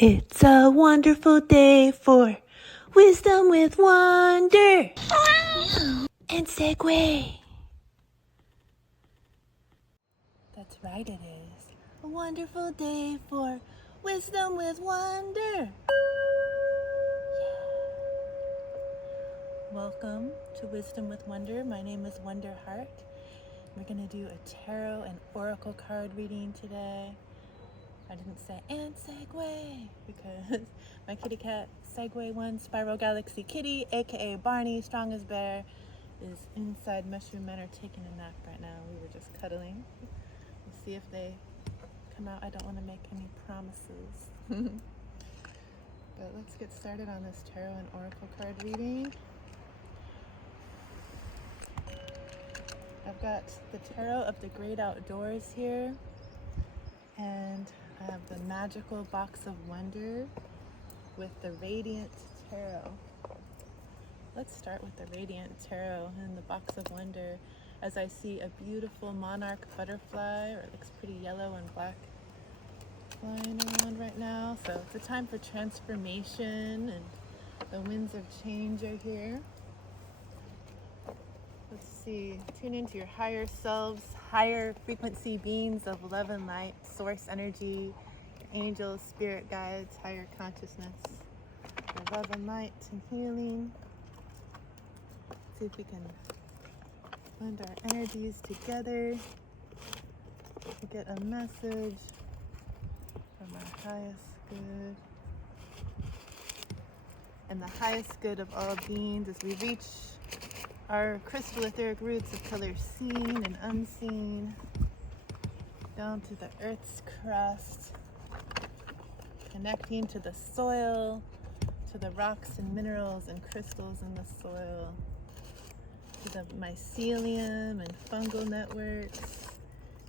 It's a wonderful day for wisdom with wonder and Segue. That's right, it is a wonderful day for wisdom with wonder. Welcome to Wisdom with Wonder. My name is Wonder Heart. We're going to do a tarot and oracle card reading today. I didn't say and Segue because my kitty cat Segue One Spiral Galaxy Kitty, aka Barney, strong as bear, is inside Mushroom Men are taking a nap right now. We were just cuddling. We'll see if they come out. I don't want to make any promises. But let's get started on this tarot and oracle card reading. I've got the Tarot of the Great Outdoors here, and I have the Magical Box of Wonder with the Radiant Tarot. Let's start with the Radiant Tarot and the Box of Wonder, as I see a beautiful monarch butterfly, or it looks pretty yellow and black, flying around right now. So it's a time for transformation, and the winds of change are here. Let's see, tune into your higher selves, higher frequency beings of love and light, source energy, your angels, spirit guides, higher consciousness, for love and light and healing. See if we can blend our energies together to get a message from our highest good. And the highest good of all beings as we reach our crystal etheric roots of colors seen and unseen, down to the earth's crust, connecting to the soil, to the rocks and minerals and crystals in the soil, to the mycelium and fungal networks,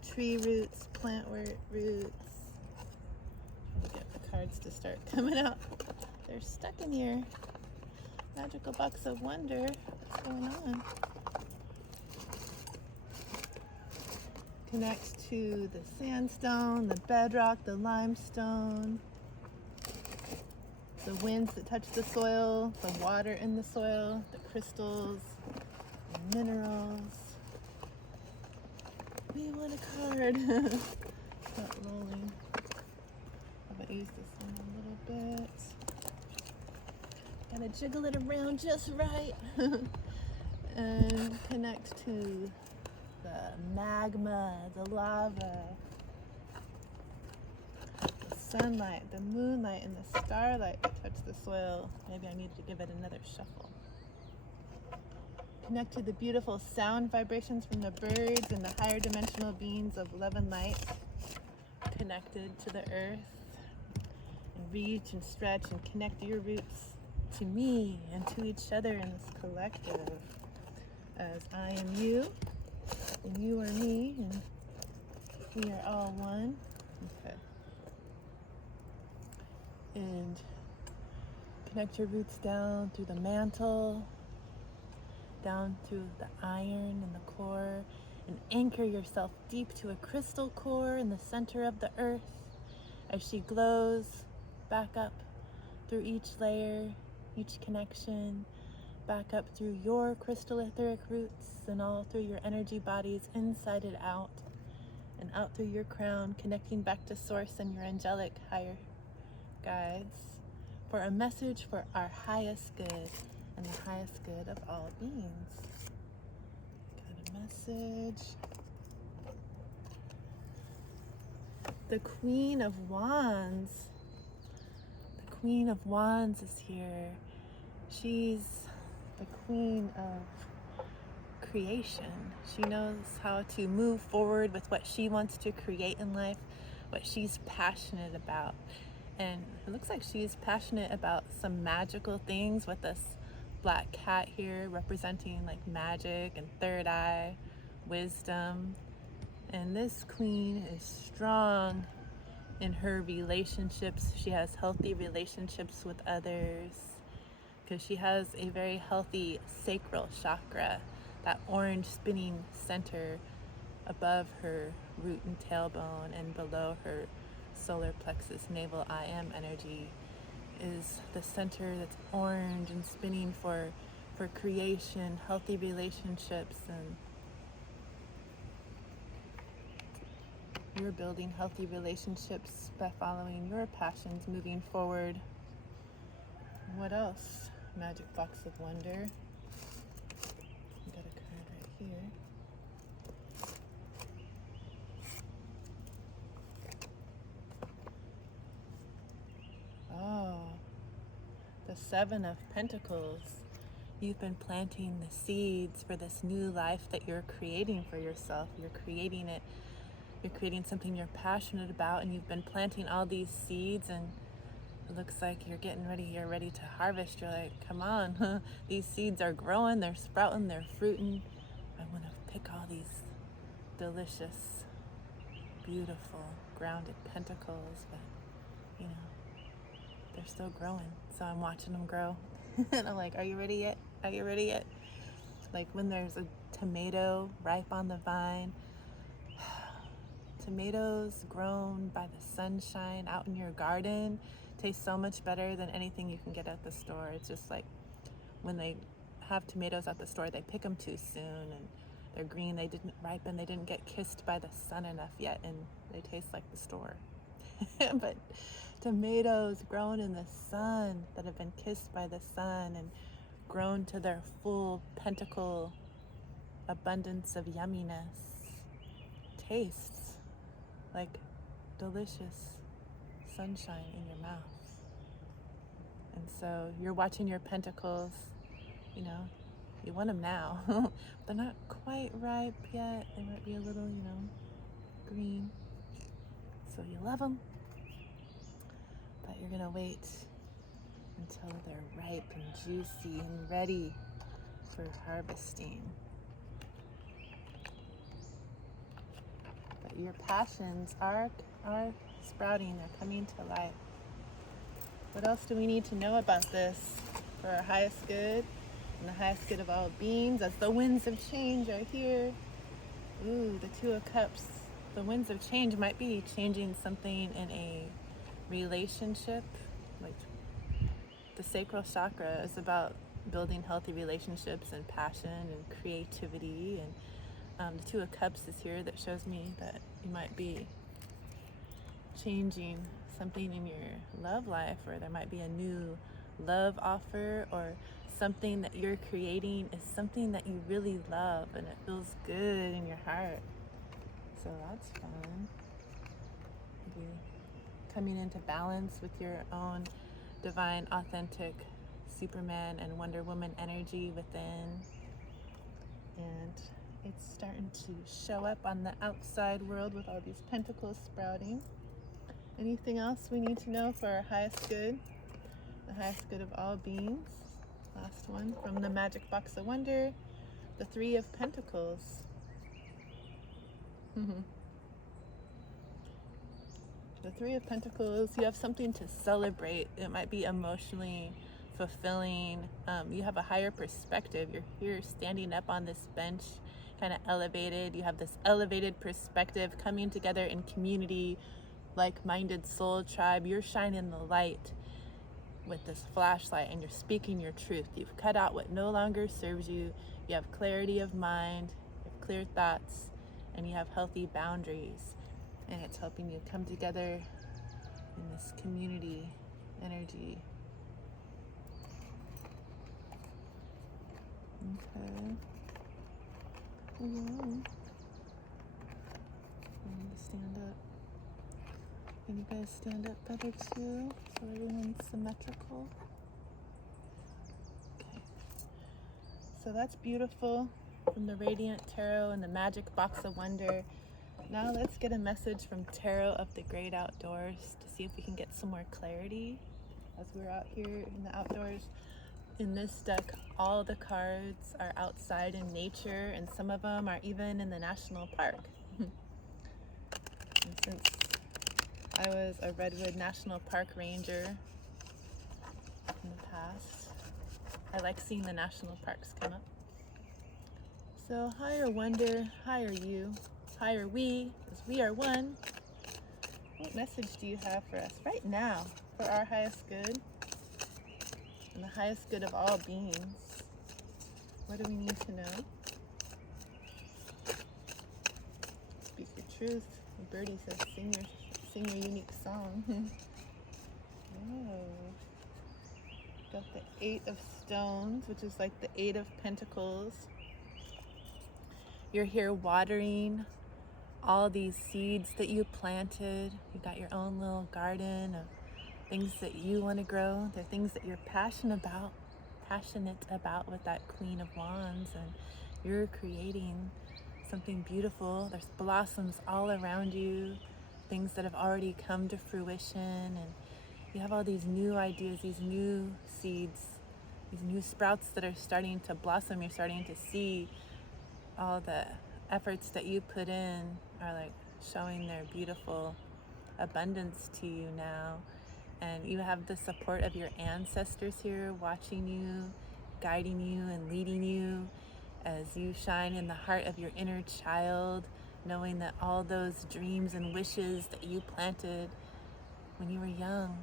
tree roots, plant roots. Trying to get the cards to start coming out. They're stuck in here. Magical Box of Wonder. What's going on? Connect to the sandstone, the bedrock, the limestone, the winds that touch the soil, the water in the soil, the crystals, the minerals. We want a card. Start rolling. I'm going to ease this one a little bit. Gotta jiggle it around just right. And connect to the magma, the lava, the sunlight, the moonlight, and the starlight that touch the soil. Maybe I need to give it another shuffle. Connect to the beautiful sound vibrations from the birds and the higher dimensional beings of love and light, connected to the earth. And reach and stretch and connect your roots to me and to each other in this collective, as I am you and you are me and we are all one. Okay. And connect your roots down through the mantle, down through the iron and the core, and anchor yourself deep to a crystal core in the center of the earth as she glows back up through each layer, each connection, back up through your crystal etheric roots and all through your energy bodies, inside and out through your crown, connecting back to source and your angelic higher guides for a message for our highest good and the highest good of all beings. Got a message. The Queen of Wands. The Queen of Wands is here. She's the queen of creation. She knows how to move forward with what she wants to create in life, what she's passionate about. And it looks like she's passionate about some magical things with this black cat here representing like magic and third eye, wisdom. And this queen is strong in her relationships. She has healthy relationships with others, because she has a very healthy sacral chakra, that orange spinning center above her root and tailbone and below her solar plexus, navel, I am energy is the center that's orange and spinning for creation, healthy relationships, and you're building healthy relationships by following your passions, moving forward. What else? Magic box of wonder. We got a card right here. Oh, the Seven of Pentacles. You've been planting the seeds for this new life that you're creating for yourself. You're creating it. You're creating something you're passionate about, and you've been planting all these seeds, and it looks like you're getting ready. You're ready to harvest. You're like, come on, these seeds are growing, they're sprouting, they're fruiting. I want to pick all these delicious, beautiful, grounded pentacles, but you know, they're still growing. So I'm watching them grow. And I'm like, are you ready yet? Are you ready yet? Like when there's a tomato ripe on the vine, tomatoes grown by the sunshine out in your garden taste so much better than anything you can get at the store. It's just like when they have tomatoes at the store, they pick them too soon and they're green, they didn't ripen, they didn't get kissed by the sun enough yet, and they taste like the store. But tomatoes grown in the sun that have been kissed by the sun and grown to their full pentacle abundance of yumminess tastes like delicious sunshine in your mouth. And so you're watching your pentacles, you know, you want them now. They're not quite ripe yet. They might be a little, you know, green. So you love them, but you're gonna wait until they're ripe and juicy and ready for harvesting. But your passions are sprouting, they're coming to life. What else do we need to know about this for our highest good and the highest good of all beings as the winds of change are here? Ooh, the Two of Cups. The winds of change might be changing something in a relationship. Like the sacral chakra is about building healthy relationships and passion and creativity, and the Two of Cups is here that shows me that you might be changing something in your love life, or there might be a new love offer, or something that you're creating is something that you really love and it feels good in your heart. So that's fun. Maybe coming into balance with your own divine, authentic Superman and Wonder Woman energy within. And it's starting to show up on the outside world with all these pentacles sprouting. Anything else we need to know for our highest good? The highest good of all beings. Last one from the Magic Box of Wonder, the Three of Pentacles. The Three of Pentacles, you have something to celebrate. It might be emotionally fulfilling. You have a higher perspective. You're here standing up on this bench, kind of elevated. You have this elevated perspective coming together in community, like-minded soul tribe. You're shining the light with this flashlight and you're speaking your truth. You've cut out what no longer serves you. You have clarity of mind, you have clear thoughts, and you have healthy boundaries. And it's helping you come together in this community energy. Okay. Yeah. I need to stand up. Can you guys stand up better too, so everyone's symmetrical? Okay. So that's beautiful from the Radiant Tarot and the Magic Box of Wonder. Now let's get a message from Tarot of the Great Outdoors to see if we can get some more clarity as we're out here in the outdoors. In this deck, all the cards are outside in nature, and some of them are even in the national park. And since I was a Redwood National Park ranger in the past, I like seeing the national parks come up. So higher wonder, higher you, higher we, because we are one. What message do you have for us right now for our highest good and the highest good of all beings? What do we need to know? Speak your truth. The birdie says, sing your unique song. Oh. Got the 8 of stones, which is like the 8 of pentacles. You're here watering all these seeds that you planted. You got your own little garden of things that you want to grow. They're things that you're passionate about with that Queen of Wands, and you're creating something beautiful. There's blossoms all around you, things that have already come to fruition, and you have all these new ideas, these new seeds, these new sprouts that are starting to blossom. You're starting to see all the efforts that you put in are like showing their beautiful abundance to you now. And you have the support of your ancestors here watching you, guiding you and leading you as you shine in the heart of your inner child, knowing that all those dreams and wishes that you planted when you were young,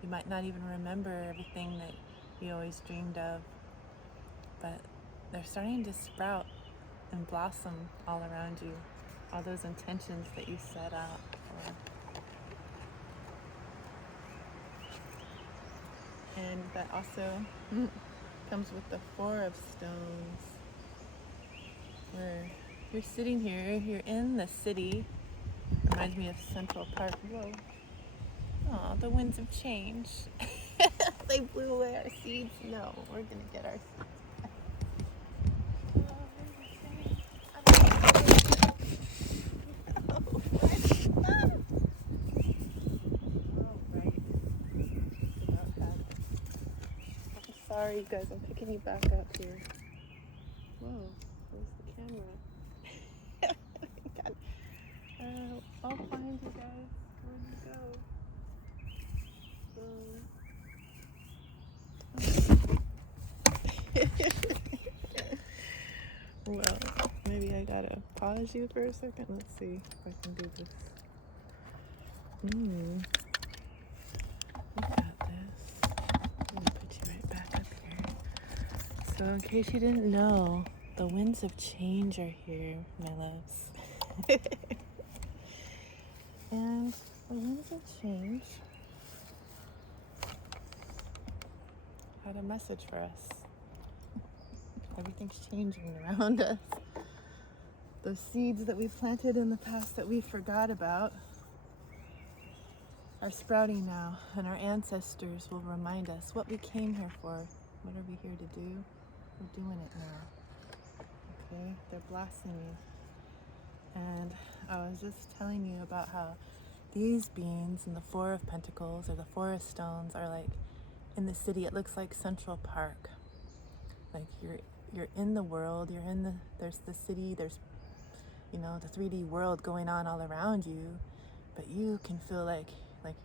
you might not even remember everything that you always dreamed of, but they're starting to sprout and blossom all around you, all those intentions that you set out for. And that also comes with the 4 of stones, where you're sitting here, you're in the city. Reminds me of Central Park. Whoa. Aw, the winds of change. They blew away our seeds. No, we're gonna get our seeds. Sorry, you guys, I'm picking you back up here. Whoa, where's the camera? God. I'll find you guys. Where'd you go? Well, maybe I gotta pause you for a second. Let's see if I can do this. We got this. I'm gonna put you right back up here. So in case you didn't know, the winds of change are here, my loves. And the winds of change had a message for us. Everything's changing around us. Those seeds that we planted in the past that we forgot about are sprouting now, and our ancestors will remind us what we came here for. What are we here to do? We're doing it now. Okay? They're blossoming. And I was just telling you about how these beings in the 4 of Pentacles or the 4 of Stones are like in the city. It looks like Central Park. Like you're in the world, there's the city, there's, you know, the 3D world going on all around you, but you can feel like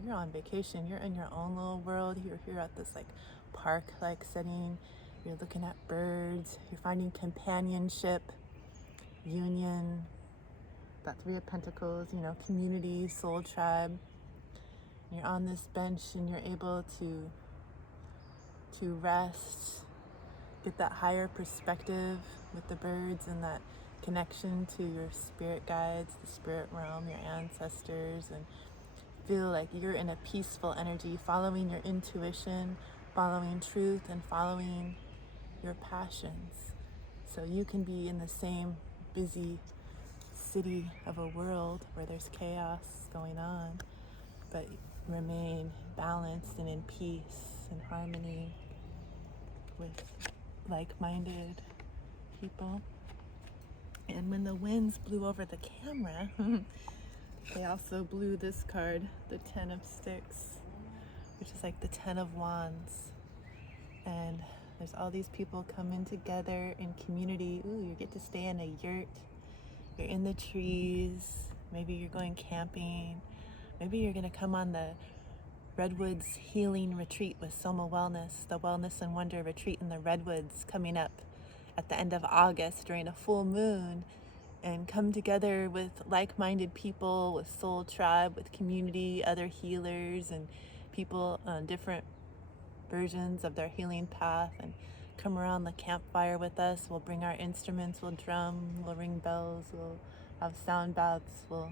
you're on vacation. You're in your own little world. You're here at this like park-like setting. You're looking at birds. You're finding companionship, union, that 3 of Pentacles, you know, community, soul tribe. You're on this bench and you're able to rest, get that higher perspective with the birds and that connection to your spirit guides, the spirit realm, your ancestors, and feel like you're in a peaceful energy, following your intuition, following truth, and following your passions. So you can be in the same busy city of a world where there's chaos going on, but remain balanced and in peace and harmony with like-minded people. And when the winds blew over the camera, they also blew this card, the 10 of Sticks, which is like the 10 of Wands. And there's all these people coming together in community. Ooh, you get to stay in a yurt. You're in the trees. Maybe you're going camping. Maybe you're gonna come on the Redwoods Healing Retreat with Soma Wellness, the Wellness and Wonder Retreat in the Redwoods coming up at the end of August during a full moon. and come together with like-minded people, with soul tribe, with community, other healers, and people on different versions of their healing path, and come around the campfire with us. We'll bring our instruments, we'll drum, we'll ring bells, we'll have sound baths, we'll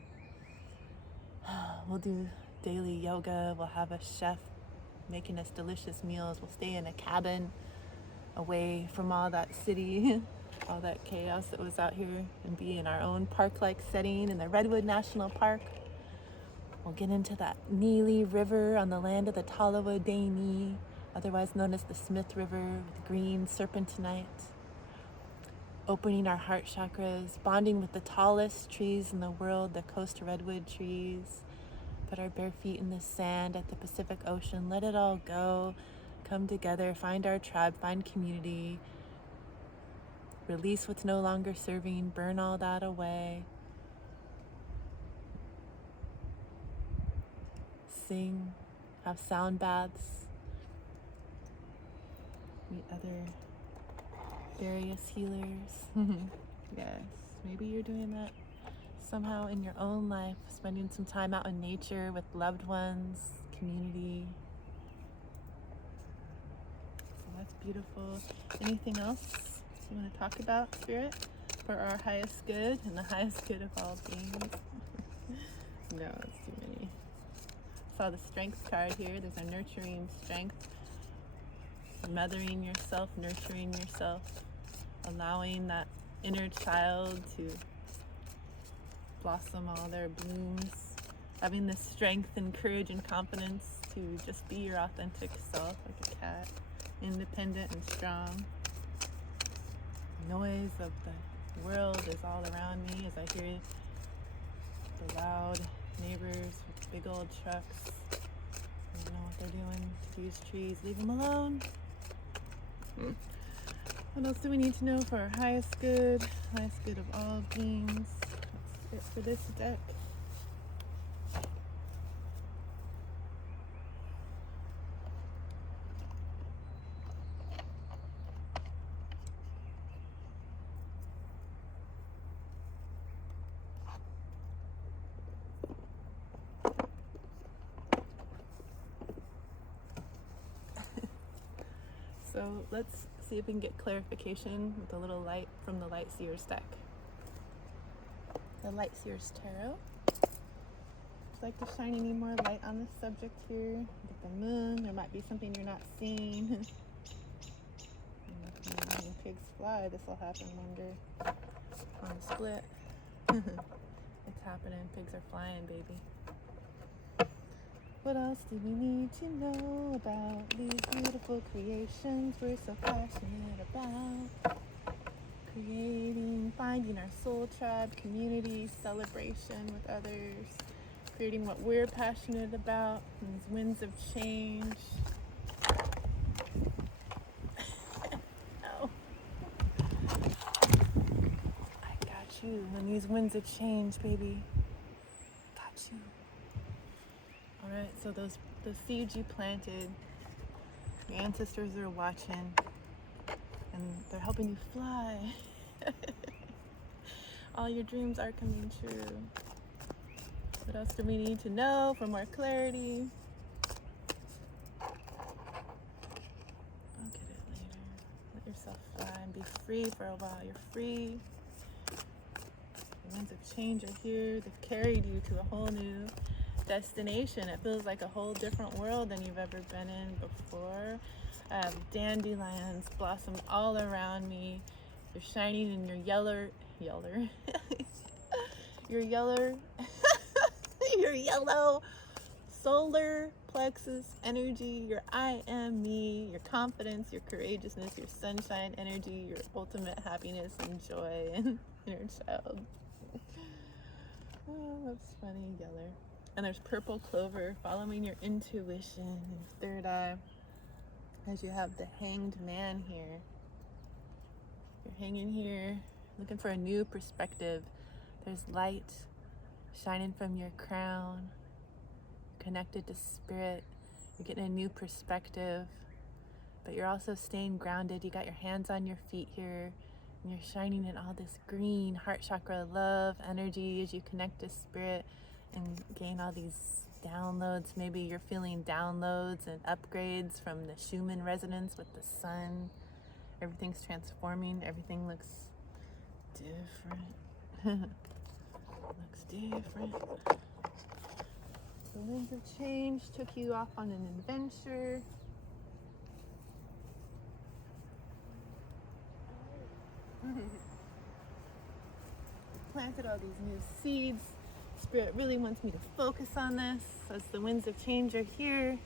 do daily yoga, we'll have a chef making us delicious meals, we'll stay in a cabin away from all that city, all that chaos that was out here, and be in our own park-like setting in the Redwood National Park. We'll get into that Neely River on the land of the Talawa Dani, otherwise known as the Smith River, with green serpentinite. Opening our heart chakras, bonding with the tallest trees in the world, the coast redwood trees. Put our bare feet in the sand at the Pacific Ocean. Let it all go. Come together, find our tribe, find community. Release what's no longer serving, burn all that away. Sing, have sound baths, meet other various healers. Yes, maybe you're doing that somehow in your own life, spending some time out in nature with loved ones, community. So that's beautiful. Anything else you want to talk about, Spirit, for our highest good and the highest good of all beings? No, it's too many. Saw the strength card here. There's a nurturing strength, mothering yourself, nurturing yourself, allowing that inner child to blossom all their blooms, having the strength and courage and confidence to just be your authentic self, like a cat, independent and strong. The noise of the world is all around me as I hear the loud neighbors with big old trucks. I don't know what they're doing to these trees. Leave them alone. What else do we need to know for our highest good of all beings? That's it for this deck. So let's see if we can get clarification with a little light from the Light Seers deck. The Light Seers Tarot. Would like to shine any more light on this subject here? With the moon, there might be something you're not seeing. When pigs fly, this will happen, wonder. On the split. It's happening. Pigs are flying, baby. What else do we need to know about these beautiful creations we're so passionate about? Creating, finding our soul tribe, community, celebration with others, creating what we're passionate about, these winds of change. Oh. I got you. And these winds of change, baby. Got you. Alright, so the seeds you planted, your ancestors are watching, and they're helping you fly. All your dreams are coming true. What else do we need to know for more clarity? I'll get it later. Let yourself fly and be free for a while. You're free. The winds of change are here. They've carried you to a whole new destination. It feels like a whole different world than you've ever been in before. I have dandelions blossom all around me. You're shining in your your yellow solar plexus energy, your I am me, your confidence, your courageousness, your sunshine energy, your ultimate happiness and joy and inner child. Oh, that's funny, yeller. And there's purple clover, following your intuition and third eye. As you have the hanged man here. You're hanging here, looking for a new perspective. There's light shining from your crown. Connected to spirit. You're getting a new perspective. But you're also staying grounded. You got your hands on your feet here. And you're shining in all this green heart chakra love energy as you connect to spirit and gain all these downloads. Maybe you're feeling downloads and upgrades from the Schumann resonance with the sun. Everything's transforming. Everything looks different. Looks different. The winds of change took you off on an adventure. Planted all these new seeds. Spirit really wants me to focus on this as the winds of change are here.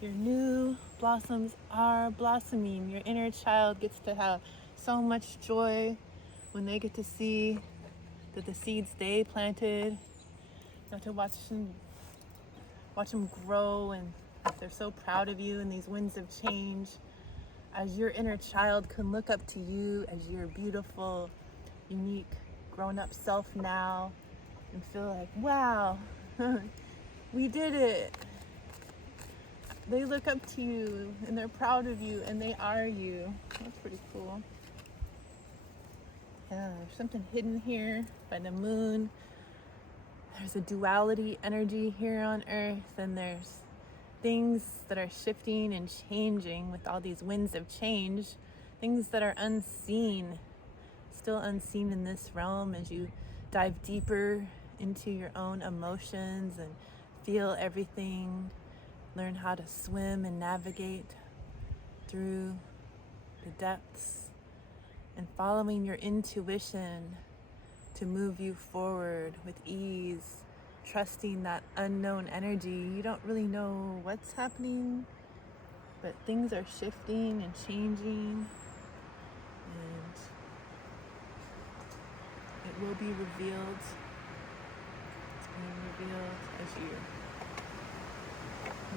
Your new blossoms are blossoming. Your inner child gets to have so much joy when they get to see that the seeds they planted, you have to watch them grow, and they're so proud of you in these winds of change. As your inner child can look up to you as your beautiful, unique, grown-up self now and feel like, wow, we did it. They look up to you and they're proud of you and they are you. That's pretty cool. Yeah, there's something hidden here by the moon. There's a duality energy here on Earth, and there's things that are shifting and changing with all these winds of change, things that are unseen, still unseen in this realm as you dive deeper into your own emotions and feel everything, learn how to swim and navigate through the depths and following your intuition to move you forward with ease, trusting that unknown energy. You don't really know what's happening, but things are shifting and changing, and it will be revealed. It's being revealed as you.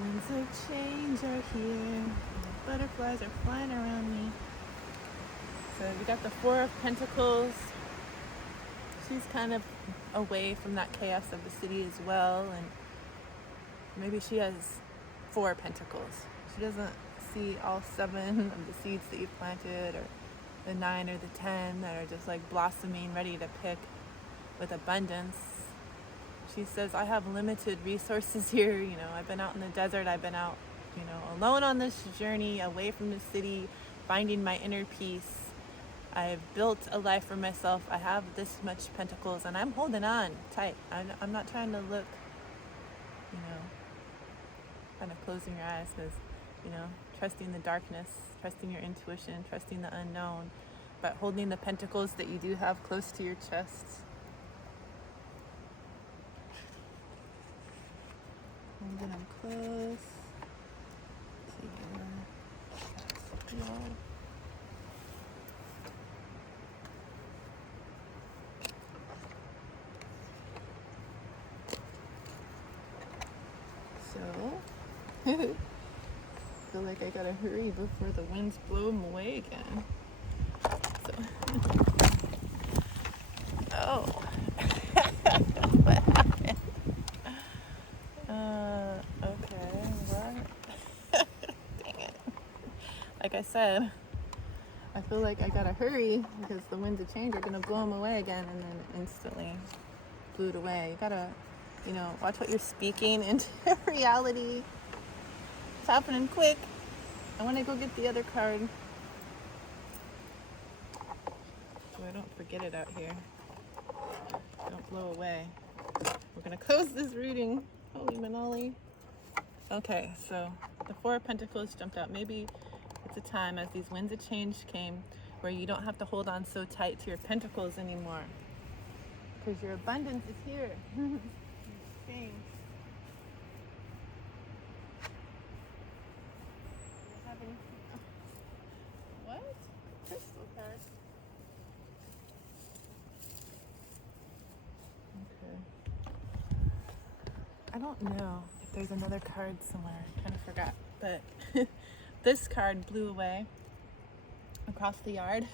Winds of change are here. The butterflies are flying around me. So we got the Four of Pentacles. She's kind of away from that chaos of the city as well, and maybe she has 4 pentacles. She doesn't see all 7 of the seeds that you've planted, or the 9 or the 10 that are just like blossoming, ready to pick with abundance. She says, I have limited resources here. You know, I've been out in the desert. I've been out, you know, alone on this journey, away from the city, finding my inner peace. I've built a life for myself. I have this much pentacles and I'm holding on tight. I'm not trying to look, you know, kind of closing your eyes, because, you know, trusting the darkness, trusting your intuition, trusting the unknown, but holding the pentacles that you do have close to your chest. Holding them close to your feel. So, feel like I gotta hurry before the winds blow them away again. So, oh, what happened? Okay, what? Dang it. Like I said, I feel like I gotta hurry because the winds of change are gonna blow them away again, and then instantly blew it away. You gotta, you know, watch what you're speaking into reality. It's happening quick. I want to go get the other card so I don't forget it out here. Don't blow away. We're gonna close this reading. Holy manoli. Okay, so the Four of Pentacles jumped out. Maybe it's a time as these winds of change came where you don't have to hold on so tight to your pentacles anymore, because your abundance is here. Thanks. What? Crystal card. Okay. I don't know if there's another card somewhere. I kind of forgot. But this card blew away across the yard.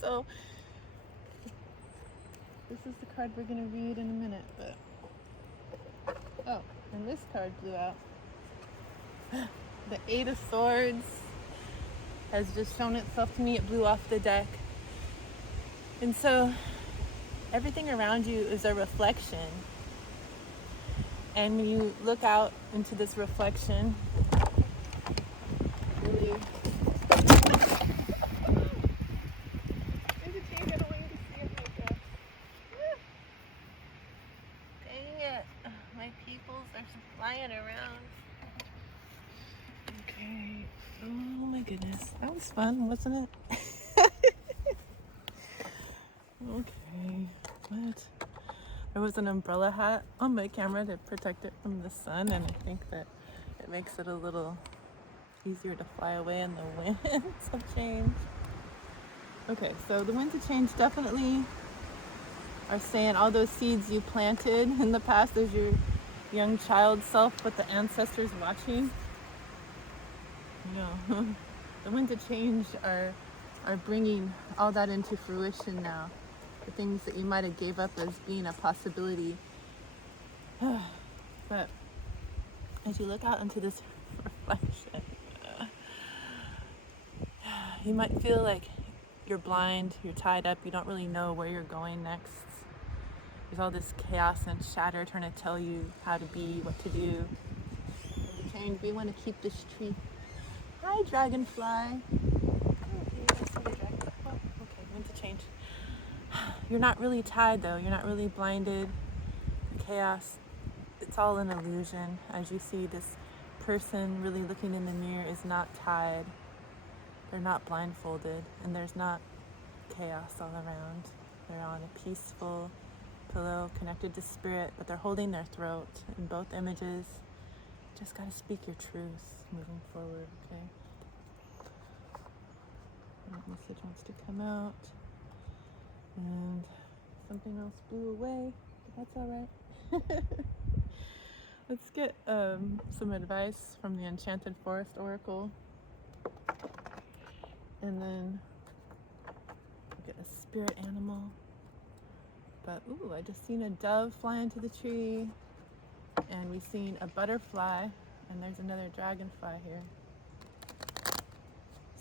So this is the card we're going to read in a minute. But oh, and this card blew out. The Eight of Swords has just shown itself to me. It blew off the deck. And so everything around you is a reflection. And when you look out into this reflection, really, there's a tree gonna wait to see it like that. Dang it, my peoples are flying around. Okay, oh my goodness, that was fun, wasn't it? Okay, what? There was an umbrella hat on my camera to protect it from the sun, and I think that it makes it a little easier to fly away in the winds of change. Okay, so the winds of change definitely are saying all those seeds you planted in the past as your young child self with the ancestors watching. No, the winds of change are bringing all that into fruition now. The things that you might have gave up as being a possibility. But as you look out into this reflection, you might feel like you're blind, you're tied up, you don't really know where you're going next. There's all this chaos and chatter trying to tell you how to be, what to do. Change. We want to keep this tree. Hi, dragonfly. Okay, winds of change. You're not really tied though, you're not really blinded. Chaos, it's all an illusion. As you see, this person really looking in the mirror is not tied. They're not blindfolded, and there's not chaos all around. They're on a peaceful pillow connected to spirit, but they're holding their throat in both images. Just gotta speak your truth moving forward, okay? That message wants to come out. And something else blew away, but that's all right. Let's get some advice from the Enchanted Forest Oracle. And then we'll get a spirit animal. But ooh, I just seen a dove fly into the tree. And we've seen a butterfly. And there's another dragonfly here.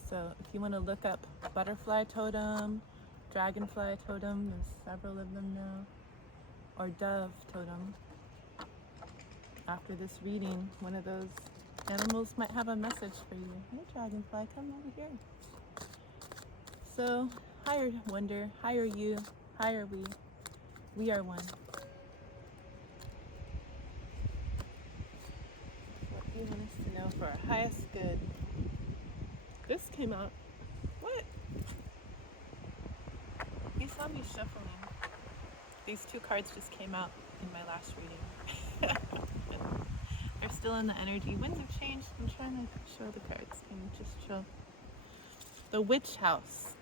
So if you want to look up butterfly totem, dragonfly totem, there's several of them now, or dove totem. After this reading, one of those animals might have a message for you. Hey dragonfly, come over here. So, higher wonder, higher you, higher we are one. What do you want us to know for our highest good? This came out. What? You saw me shuffling. These two cards just came out in my last reading. They're still in the energy. Winds have changed. I'm trying to show the cards. Can you just show? The Witch House.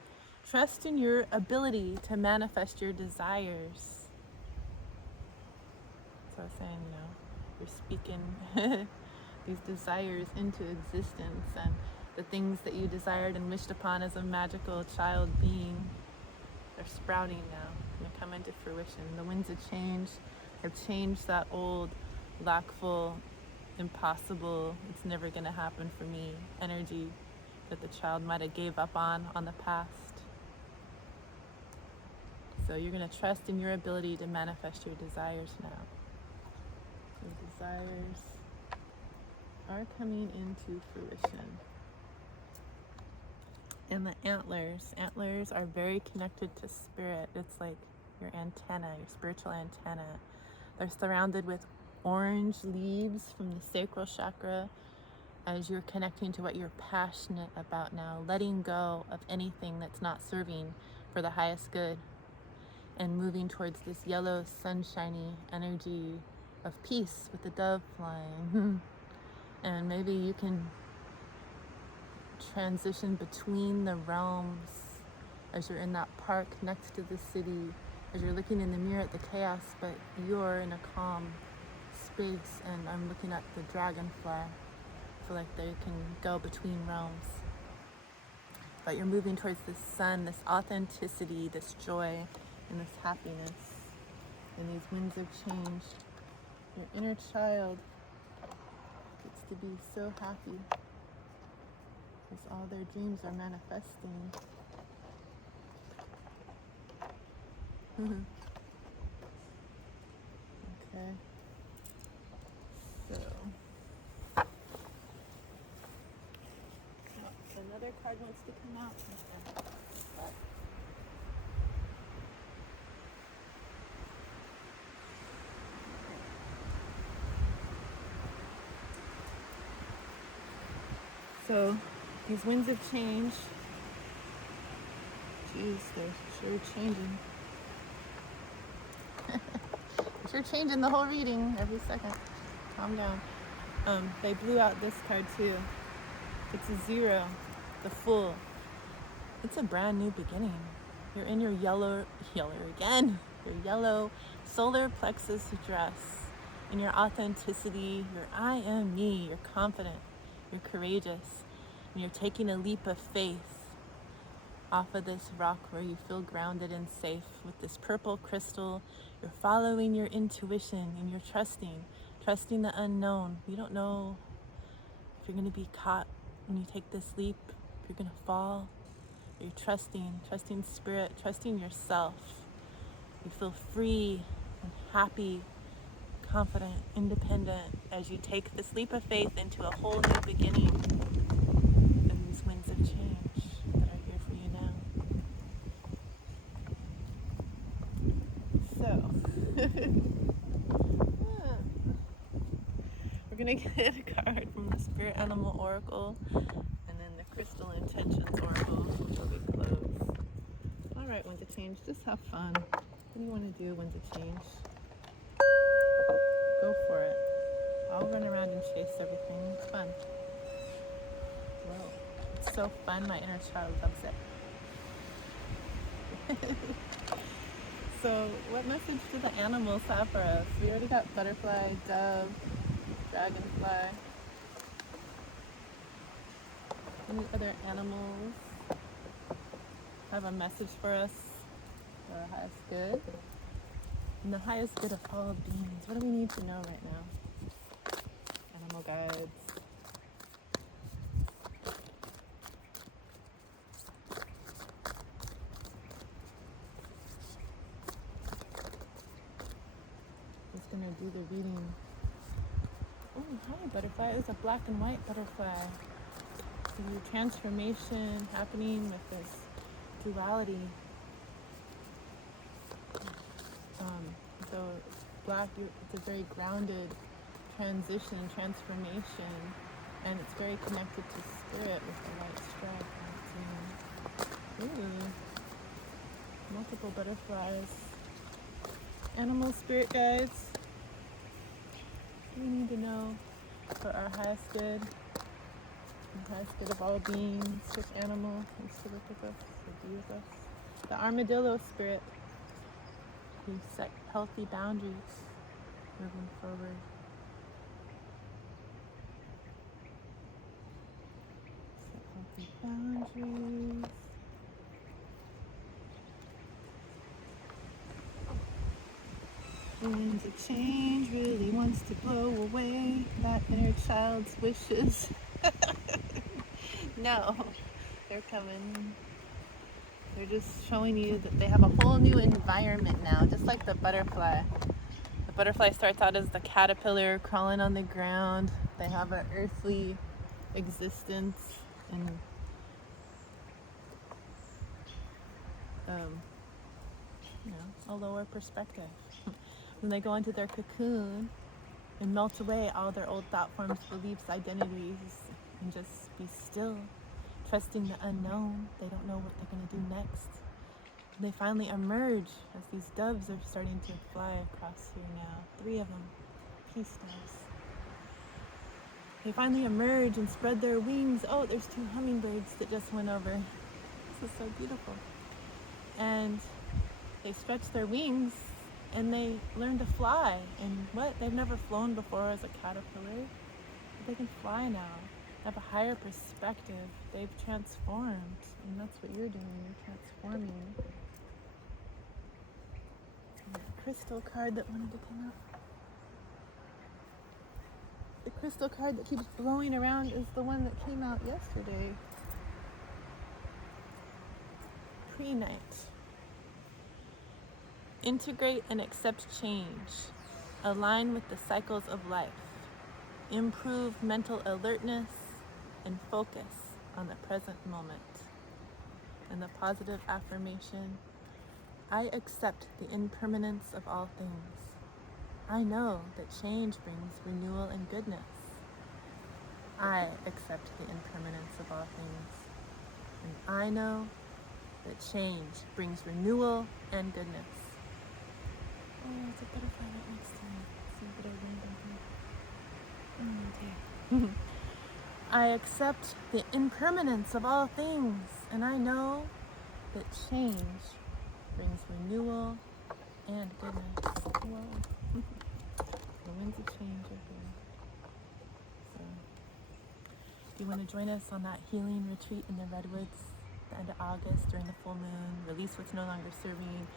Trust in your ability to manifest your desires. So I was saying, you're speaking these desires into existence, and the things that you desired and wished upon as a magical child being, they're sprouting now. They're coming to fruition. The winds of change have changed that old, lackful, impossible, it's never going to happen for me energy that the child might have gave up on the past. So you're going to trust in your ability to manifest your desires now. Your desires are coming into fruition. And the antlers are very connected to spirit. It's like your antenna, your spiritual antenna. They're surrounded with orange leaves from the sacral chakra as you're connecting to what you're passionate about now, letting go of anything that's not serving for the highest good and moving towards this yellow sunshiny energy of peace with the dove flying. And maybe you can transition between the realms as you're in that park next to the city, as you're looking in the mirror at the chaos, but you're in a calm space, and I'm looking at the dragonfly. I feel like they can go between realms. But you're moving towards this sun, this authenticity, this joy, and this happiness. And these winds have changed. Your inner child gets to be so happy because all their dreams are manifesting. Okay. So. Oh, another card wants to come out. Okay. So, these winds of change, geez, they're sure changing. Sure changing the whole reading every second. Calm down. They blew out this card too. It's a 0, the Fool. It's a brand new beginning. You're in your yellow again. Your yellow solar plexus dress. In your authenticity, your I am me. You're confident. You're courageous. And you're taking a leap of faith off of this rock where you feel grounded and safe with this purple crystal. You're following your intuition and you're trusting the unknown. You don't know if you're going to be caught when you take this leap, if you're going to fall. You're trusting spirit, trusting yourself. You feel free and happy, confident, independent as you take this leap of faith into a whole new beginning. And these winds of change that are here for you now. So, we're going to get a card from the Spirit Animal Oracle and then the Crystal Intentions Oracle before we close. All right, winds of change, just have fun. What do you want to do, winds of change? Go for it. I'll run around and chase everything. It's fun. Whoa. It's so fun. My inner child loves it. So, what message do the animals have for us? We already got butterfly, dove, dragonfly. Any other animals have a message for us for our highest good? And the highest good of all beings. What do we need to know right now? Animal guides. Just gonna do the reading. Oh, hi butterfly. It's a black and white butterfly. So your transformation happening with this duality. So black, it's a very grounded transition, transformation, and it's very connected to spirit with the white stripe. Ooh, multiple butterflies. Animal spirit guides. What do we need to know for our highest good? The highest good of all beings. Which animal needs to look with us or be with us? The armadillo spirit. You set healthy boundaries moving forward. Set healthy boundaries. Winds of change really wants to blow away that inner child's wishes. No, they're coming. They're just showing you that they have a whole new environment now, just like the butterfly. The butterfly starts out as the caterpillar crawling on the ground. They have an earthly existence and a lower perspective. When they go into their cocoon and melt away all their old thought forms, beliefs, identities, and just be still. Trusting the unknown. They don't know what they're going to do next. And they finally emerge as these doves are starting to fly across here now. 3 of them. Peace doves. They finally emerge and spread their wings. Oh, there's 2 hummingbirds that just went over. This is so beautiful. And they stretch their wings and they learn to fly. And what? They've never flown before as a caterpillar. But they can fly now. Have a higher perspective. They've transformed, and that's what you're doing. You're transforming. And that crystal card that wanted to come out. The crystal card that keeps blowing around is the one that came out yesterday. Pre-night. Integrate and accept change. Align with the cycles of life. Improve mental alertness and focus on the present moment. And the positive affirmation, I accept the impermanence of all things. I know that change brings renewal and goodness. I accept the impermanence of all things. And I know that change brings renewal and goodness. Oh, it's a butterfly right next to me. See what I landed here. I accept the impermanence of all things, and I know that change brings renewal and goodness. Whoa. The winds of change are here. So, if you want to join us on that healing retreat in the Redwoods at the end of August during the full moon, release what's no longer serving you,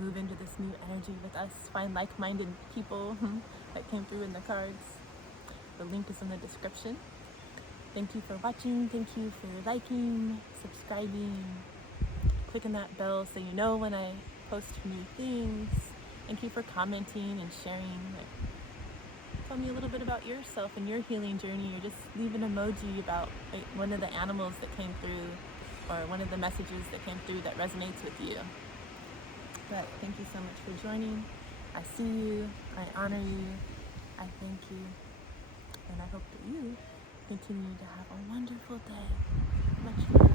move into this new energy with us, find like-minded people that came through in the cards. The link is in the description. Thank you for watching. Thank you for liking, subscribing, clicking that bell so you know when I post new things. Thank you for commenting and sharing. Tell me a little bit about yourself and your healing journey, or just leave an emoji about one of the animals that came through or one of the messages that came through that resonates with you. But thank you so much for joining. I see you, I honor you, I thank you, and I hope that you continue to have a wonderful day. Much love.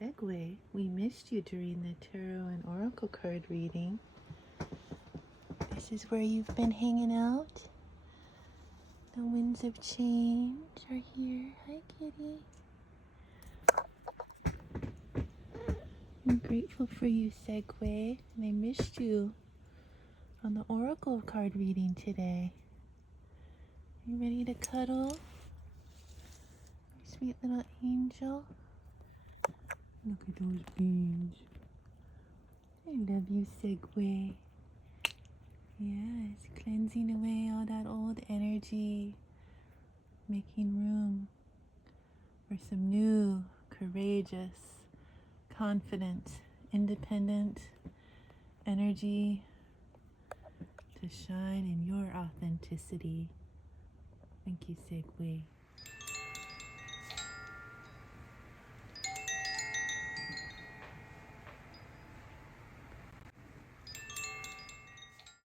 Segue, we missed you during the tarot and oracle card reading. This is where you've been hanging out. The winds of change are here. Hi, kitty. I'm grateful for you, Segue, and I missed you on the oracle card reading today. You ready to cuddle? Sweet little angel. Look at those beans. I love you, Segue. Yes, cleansing away all that old energy, making room for some new, courageous, confident, independent energy to shine in your authenticity. Thank you, Segue.